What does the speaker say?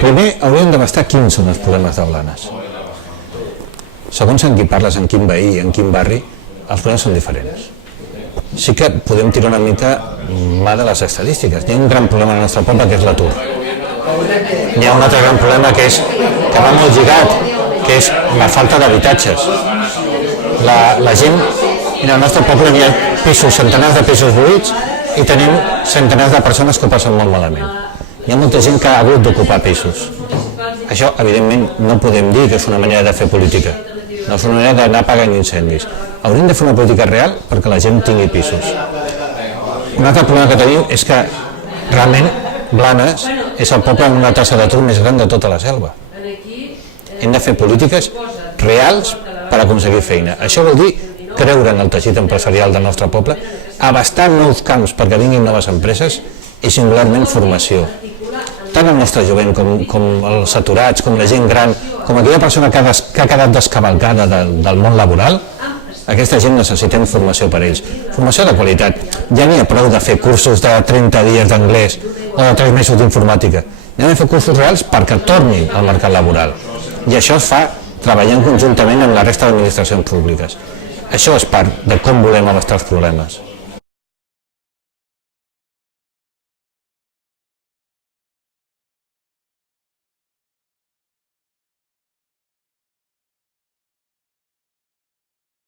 Primer, hauríem d'abastar quins són els problemes de Blanes. Segons amb qui parles, en quin veí, en quin barri, els problemes són diferents. Sí que podem tirar una mica mà de les estadístiques. Hi ha un gran problema al nostre poble que és l'atur. Hi ha un altre gran problema que va molt lligat, que és la falta d'habitatges. La gent, al nostre poble hi ha pisos, centenars de pisos buits i tenim centenars de persones que ho passen molt malament. Hi ha molta gent que ha hagut d'ocupar pisos. Això, evidentment, no podem dir que és una manera de fer política. No és una manera d'anar apagant incendis. Hauríem de fer una política real perquè la gent tingui pisos. Un altre problema que tenim és que realment Blanes és el poble amb una taxa d'atur més gran de tota la selva. Hem de fer polítiques reals per aconseguir feina. Això vol dir creure en el teixit empresarial del nostre poble, abastar nous camps perquè vinguin noves empreses i singularment formació. Tant el nostre jovent com els aturats, com la gent gran, com aquella persona que ha quedat descavalcada del món laboral, aquesta gent necessitem formació per ells. Formació de qualitat. Ja n'hi ha prou de fer cursos de 30 dies d'anglès o de 3 mesos d'informàtica. N'hi ha de fer cursos reals perquè tornin al mercat laboral. I això es fa treballant conjuntament amb la resta d'administracions públiques. Això és part de com volem abastar els problemes.